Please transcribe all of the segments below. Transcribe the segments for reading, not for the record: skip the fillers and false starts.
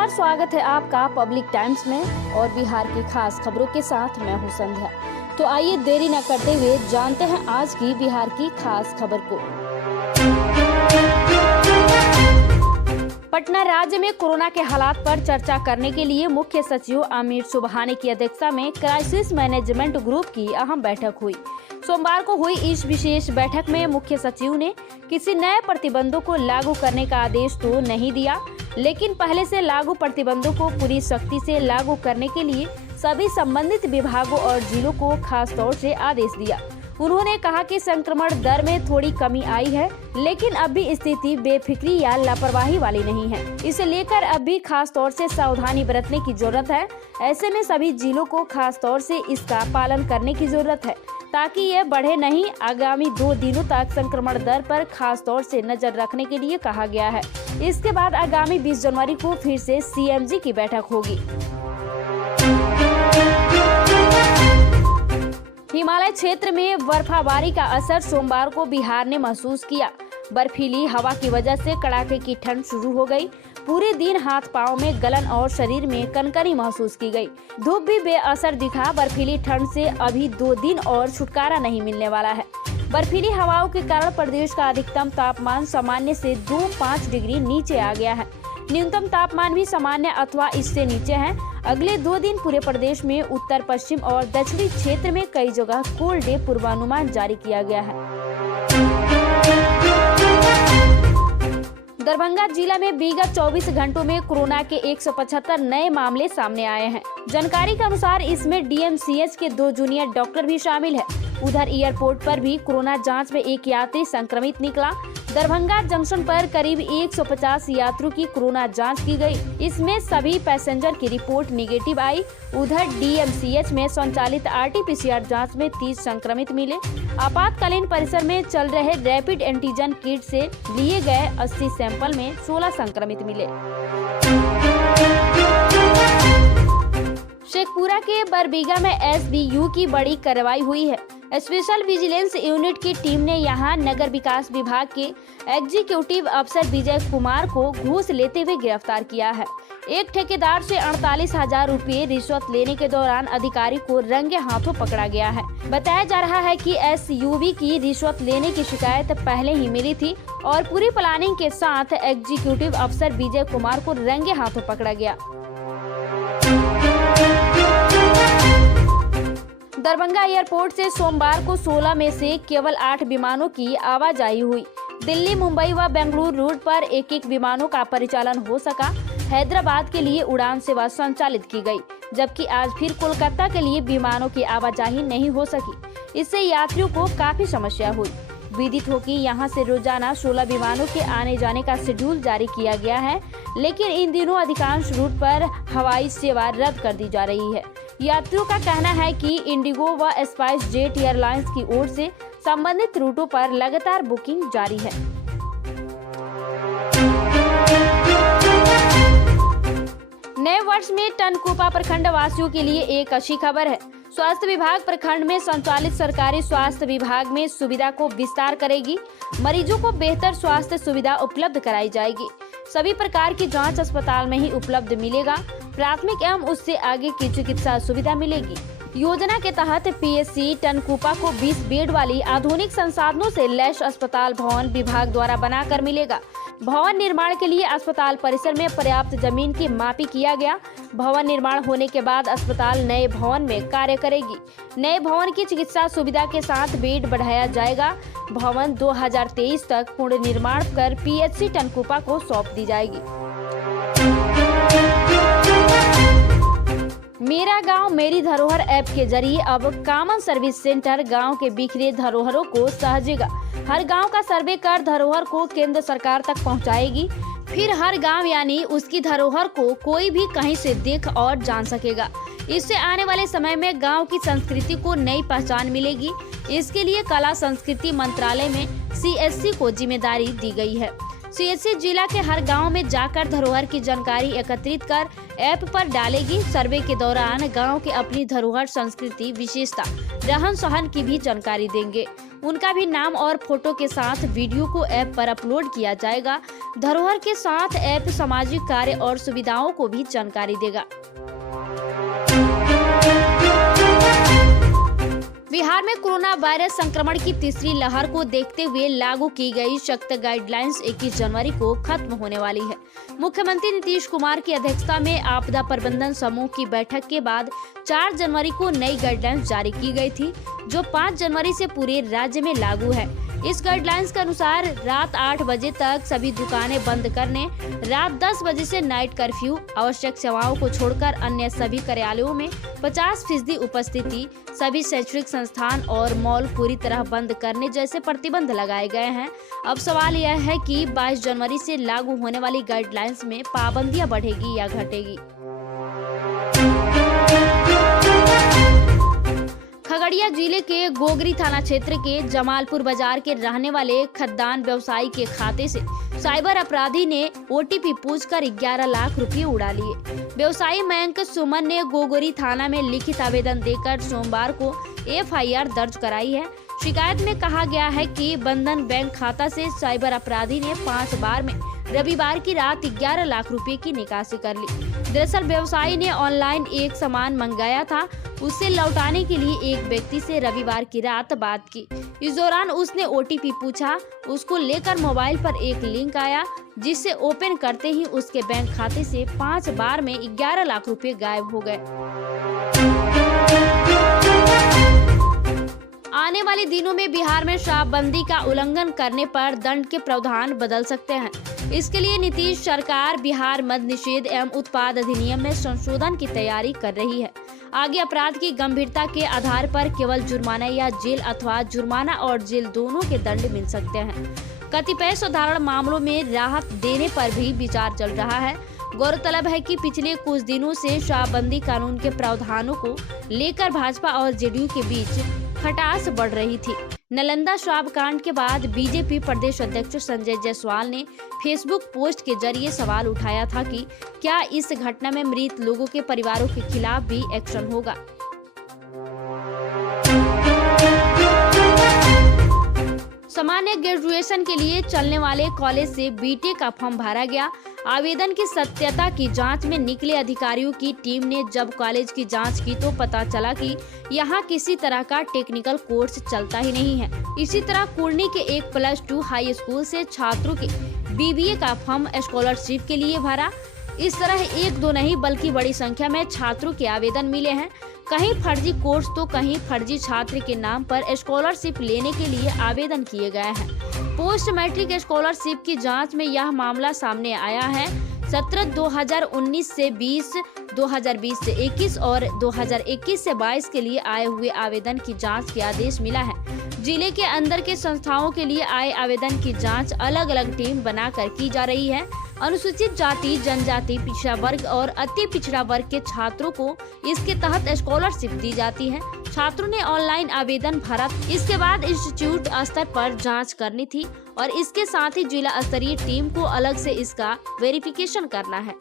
नमस्कार, स्वागत है आपका पब्लिक टाइम्स में और बिहार की खास खबरों के साथ मैं हूं संध्या। तो आइए देरी न करते हुए जानते हैं आज की बिहार की खास खबर को। पटना राज्य में कोरोना के हालात पर चर्चा करने के लिए मुख्य सचिव अमित सुबहानी की अध्यक्षता में क्राइसिस मैनेजमेंट ग्रुप की अहम बैठक हुई। सोमवार को हुई इस विशेष बैठक में मुख्य सचिव ने किसी नए प्रतिबंधों को लागू करने का आदेश तो नहीं दिया, लेकिन पहले से लागू प्रतिबंधों को पूरी सख्ती से लागू करने के लिए सभी संबंधित विभागों और जिलों को खास तौर से आदेश दिया। उन्होंने कहा कि संक्रमण दर में थोड़ी कमी आई है, लेकिन अब भी स्थिति बेफिक्री या लापरवाही वाली नहीं है। इसे लेकर अब भी खास तौर से सावधानी बरतने की जरूरत है। ऐसे में सभी जिलों को खास तौर से इसका पालन करने की जरूरत है ताकि ये बढ़े नहीं। आगामी 2 दिनों तक संक्रमण दर पर खास तौर से नजर रखने के लिए कहा गया है। इसके बाद आगामी 20 जनवरी को फिर से सीएमजी की बैठक होगी। हिमालय क्षेत्र में बर्फबारी का असर सोमवार को बिहार ने महसूस किया। बर्फीली हवा की वजह से कड़ाके की ठंड शुरू हो गई। पूरे दिन हाथ पांव में गलन और शरीर में कनकनी महसूस की गई। धूप भी बेअसर दिखा। बर्फीली ठंड से अभी 2 दिन और छुटकारा नहीं मिलने वाला है। बर्फीली हवाओं के कारण प्रदेश का अधिकतम तापमान सामान्य से 2-5 डिग्री नीचे आ गया है। न्यूनतम तापमान भी सामान्य अथवा इससे नीचे है। अगले 2 दिन पूरे प्रदेश में उत्तर पश्चिम और दक्षिणी क्षेत्र में कई जगह कोल्ड डे पूर्वानुमान जारी किया गया है। दरभंगा जिला में विगत 24 घंटों में कोरोना के 175 नए मामले सामने आए हैं। जानकारी के अनुसार इसमें डीएमसीएच के 2 जूनियर डॉक्टर भी शामिल है। उधर एयरपोर्ट पर भी कोरोना जांच में एक यात्री संक्रमित निकला। दरभंगा जंक्शन पर करीब 150 यात्रियों की कोरोना जांच की गई। इसमें सभी पैसेंजर की रिपोर्ट निगेटिव आई। उधर डीएमसीएच में संचालित आरटीपीसीआर जांच में 30 संक्रमित मिले। आपातकालीन परिसर में चल रहे रैपिड एंटीजन किट से लिए गए 80 सैंपल में 16 संक्रमित मिले। शेखपुरा के बरबीघा में एसबीयू की बड़ी कार्रवाई हुई है। स्पेशल विजिलेंस यूनिट की टीम ने यहां नगर विकास विभाग के एग्जीक्यूटिव अफसर विजय कुमार को घूस लेते हुए गिरफ्तार किया है। एक ठेकेदार से 48,000 रुपए रिश्वत लेने के दौरान अधिकारी को रंगे हाथों पकड़ा गया है। बताया जा रहा है कि एसयूवी की रिश्वत लेने की शिकायत पहले ही मिली थी और पूरी प्लानिंग के साथ एग्जीक्यूटिव अफसर विजय कुमार को रंगे हाथों पकड़ा गया। दरभंगा एयरपोर्ट से सोमवार को 16 में से केवल 8 विमानों की आवाजाही हुई। दिल्ली, मुंबई व बेंगलुरु रूट पर एक विमानों का परिचालन हो सका। हैदराबाद के लिए उड़ान सेवा संचालित की गई, जबकि आज फिर कोलकाता के लिए विमानों की आवाजाही नहीं हो सकी। इससे यात्रियों को काफी समस्या हुई। विदित हो कि यहां से रोजाना 16 विमानों के आने जाने का शेड्यूल जारी किया गया है, लेकिन इन दिनों अधिकांश रूट पर हवाई सेवा रद्द कर दी जा रही है। यात्रियों का कहना है कि इंडिगो व स्पाइस जेट एयरलाइंस की ओर से संबंधित रूटों पर लगातार बुकिंग जारी है। नए वर्ष में टनकुपा प्रखंड वासियों के लिए एक अच्छी खबर है। स्वास्थ्य विभाग प्रखंड में संचालित सरकारी स्वास्थ्य विभाग में सुविधा को विस्तार करेगी। मरीजों को बेहतर स्वास्थ्य सुविधा उपलब्ध कराई जाएगी। सभी प्रकार की जांच अस्पताल में ही उपलब्ध मिलेगा। प्राथमिक एवं उससे आगे की चिकित्सा सुविधा मिलेगी। योजना के तहत पीएचसी टनकुपा को 20 बेड वाली आधुनिक संसाधनों से लैस अस्पताल भवन विभाग द्वारा बनाकर मिलेगा। भवन निर्माण के लिए अस्पताल परिसर में पर्याप्त जमीन की मापी किया गया। भवन निर्माण होने के बाद अस्पताल नए भवन में कार्य करेगी। नए भवन की चिकित्सा सुविधा के साथ बेड बढ़ाया जाएगा। भवन 2023 तक पूर्ण निर्माण कर पीएचसी टनकुपा को सौंप दी जाएगी। मेरा गांव मेरी धरोहर ऐप के जरिए अब कॉमन सर्विस सेंटर गांव के बिखरे धरोहरों को सहेजेगा। हर गांव का सर्वे कर धरोहर को केंद्र सरकार तक पहुंचाएगी। फिर हर गांव यानी उसकी धरोहर को कोई भी कहीं से देख और जान सकेगा। इससे आने वाले समय में गांव की संस्कृति को नई पहचान मिलेगी। इसके लिए कला संस्कृति मंत्रालय में सीएससी को जिम्मेदारी दी गई है। सीएचसी जिला के हर गांव में जाकर धरोहर की जानकारी एकत्रित कर ऐप पर डालेगी। सर्वे के दौरान गांव के अपनी धरोहर, संस्कृति, विशेषता, रहन सहन की भी जानकारी देंगे। उनका भी नाम और फोटो के साथ वीडियो को ऐप पर अपलोड किया जाएगा। धरोहर के साथ ऐप सामाजिक कार्य और सुविधाओं को भी जानकारी देगा। बिहार में कोरोना वायरस संक्रमण की तीसरी लहर को देखते हुए लागू की गई सख्त गाइडलाइंस 21 जनवरी को खत्म होने वाली है। मुख्यमंत्री नीतीश कुमार की अध्यक्षता में आपदा प्रबंधन समूह की बैठक के बाद 4 जनवरी को नई गाइडलाइंस जारी की गई थी, जो 5 जनवरी से पूरे राज्य में लागू है। इस गाइडलाइंस के अनुसार रात 8 बजे तक सभी दुकानें बंद करने, रात 10 बजे से नाइट कर्फ्यू, आवश्यक सेवाओं को छोड़कर अन्य सभी कार्यालयों में 50% उपस्थिति, सभी शैक्षणिक संस्थान और मॉल पूरी तरह बंद करने जैसे प्रतिबंध लगाए गए हैं। अब सवाल यह है कि 22 जनवरी से लागू होने वाली गाइडलाइंस में पाबंदियां बढ़ेगी या घटेगी। खगड़िया जिले के गोगरी थाना क्षेत्र के जमालपुर बाजार के रहने वाले खद्दान व्यवसायी के खाते से साइबर अपराधी ने ओटीपी पूछकर 11 लाख रुपए उड़ा लिए। व्यवसायी मयंक सुमन ने गोगरी थाना में लिखित आवेदन देकर सोमवार को एफआईआर दर्ज कराई है। शिकायत में कहा गया है कि बंधन बैंक खाता से साइबर अपराधी ने 5 बार में रविवार की रात 11 लाख रुपए की निकासी कर ली। दरअसल व्यवसायी ने ऑनलाइन एक सामान मंगाया था। उसे लौटाने के लिए एक व्यक्ति से रविवार की रात बात की। इस दौरान उसने ओटीपी पूछा। उसको लेकर मोबाइल पर एक लिंक आया, जिसे ओपन करते ही उसके बैंक खाते से 5 बार में 11 लाख रुपए गायब हो गए। आने वाले दिनों में बिहार में शराबबंदी का उल्लंघन करने पर दंड के प्रावधान बदल सकते हैं। इसके लिए नीतीश सरकार बिहार मद्य निषेध एवं उत्पाद अधिनियम में संशोधन की तैयारी कर रही है। आगे अपराध की गंभीरता के आधार पर केवल जुर्माना या जेल अथवा जुर्माना और जेल दोनों के दंड मिल सकते हैं। कतिपय साधारण मामलों में राहत देने पर भी विचार चल रहा है। गौरतलब है कि पिछले कुछ दिनों से शराबबंदी कानून के प्रावधानों को लेकर भाजपा और जेडीयू के बीच खटास बढ़ रही थी। नालंदा शराब कांड के बाद बीजेपी प्रदेश अध्यक्ष संजय जायसवाल ने फेसबुक पोस्ट के जरिए सवाल उठाया था कि क्या इस घटना में मृत लोगों के परिवारों के खिलाफ भी एक्शन होगा। सामान्य ग्रेजुएशन के लिए चलने वाले कॉलेज से बीटेक का फॉर्म भरा गया। आवेदन की सत्यता की जांच में निकले अधिकारियों की टीम ने जब कॉलेज की जांच की तो पता चला कि यहां किसी तरह का टेक्निकल कोर्स चलता ही नहीं है। इसी तरह कुर्नी के एक +2 हाई स्कूल से छात्रों के बीबीए का फॉर्म स्कॉलरशिप के लिए भरा। इस तरह 1-2 नहीं बल्कि बड़ी संख्या में छात्रों के आवेदन मिले हैं। कहीं फर्जी कोर्स तो कहीं फर्जी छात्र के नाम पर स्कॉलरशिप लेने के लिए आवेदन किए गए हैं। पोस्ट मैट्रिक स्कॉलरशिप की जांच में यह मामला सामने आया है। सत्र 2019 से 20, 2020 से 21 और 2021 से 22 के लिए आए हुए आवेदन की जांच के आदेश मिला है। जिले के अंदर के संस्थाओं के लिए आए आवेदन की जांच अलग अलग टीम बनाकर की जा रही है। अनुसूचित जाति, जनजाति, पिछड़ा वर्ग और अति पिछड़ा वर्ग के छात्रों को इसके तहत स्कॉलरशिप दी जाती है। छात्रों ने ऑनलाइन आवेदन भरा। इसके बाद इंस्टीट्यूट स्तर पर जांच करनी थी और इसके साथ ही जिला स्तरीय टीम को अलग से इसका वेरिफिकेशन करना है।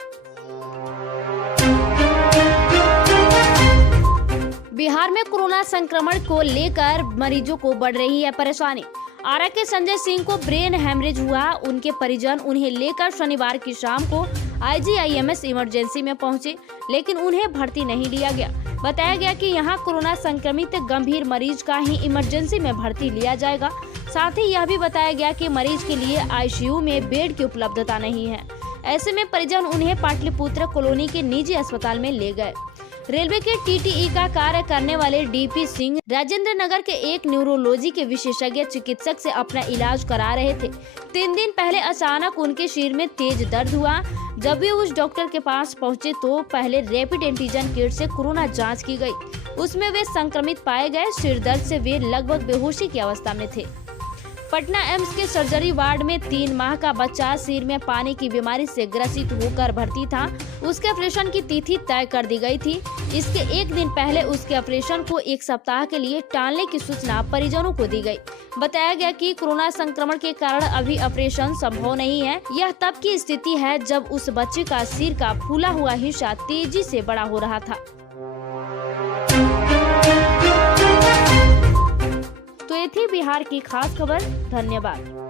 बिहार में कोरोना संक्रमण को लेकर मरीजों को बढ़ रही है परेशानी। आरा के संजय सिंह को ब्रेन हैमरेज हुआ। उनके परिजन उन्हें लेकर शनिवार की शाम को IGIMS इमरजेंसी में पहुंचे, लेकिन उन्हें भर्ती नहीं लिया गया। बताया गया कि यहां कोरोना संक्रमित गंभीर मरीज का ही इमरजेंसी में भर्ती लिया जाएगा। साथ ही यह भी बताया गया कि मरीज के लिए ICU में बेड की उपलब्धता नहीं है। ऐसे में परिजन उन्हें पाटलिपुत्र कॉलोनी के निजी अस्पताल में ले गए। रेलवे के TTE का कार्य करने वाले DP सिंह राजेंद्र नगर के एक न्यूरोलॉजी के विशेषज्ञ चिकित्सक से अपना इलाज करा रहे थे। 3 दिन पहले अचानक उनके सिर में तेज दर्द हुआ। जब वे उस डॉक्टर के पास पहुंचे तो पहले रैपिड एंटीजन किट से कोरोना जांच की गई। उसमें वे संक्रमित पाए गए। सिर दर्द से वे लगभग बेहोशी की अवस्था में थे। पटना एम्स के सर्जरी वार्ड में 3 माह का बच्चा सिर में पानी की बीमारी से ग्रसित होकर भर्ती था। उसके ऑपरेशन की तिथि तय कर दी गई थी। इसके एक दिन पहले उसके ऑपरेशन को 1 सप्ताह के लिए टालने की सूचना परिजनों को दी गई। बताया गया कि कोरोना संक्रमण के कारण अभी ऑपरेशन संभव नहीं है। यह तब की स्थिति है जब उस बच्चे का सिर का फूला हुआ हिस्सा तेजी से बड़ा हो रहा था। तो ये थी बिहार की खास खबर। धन्यवाद।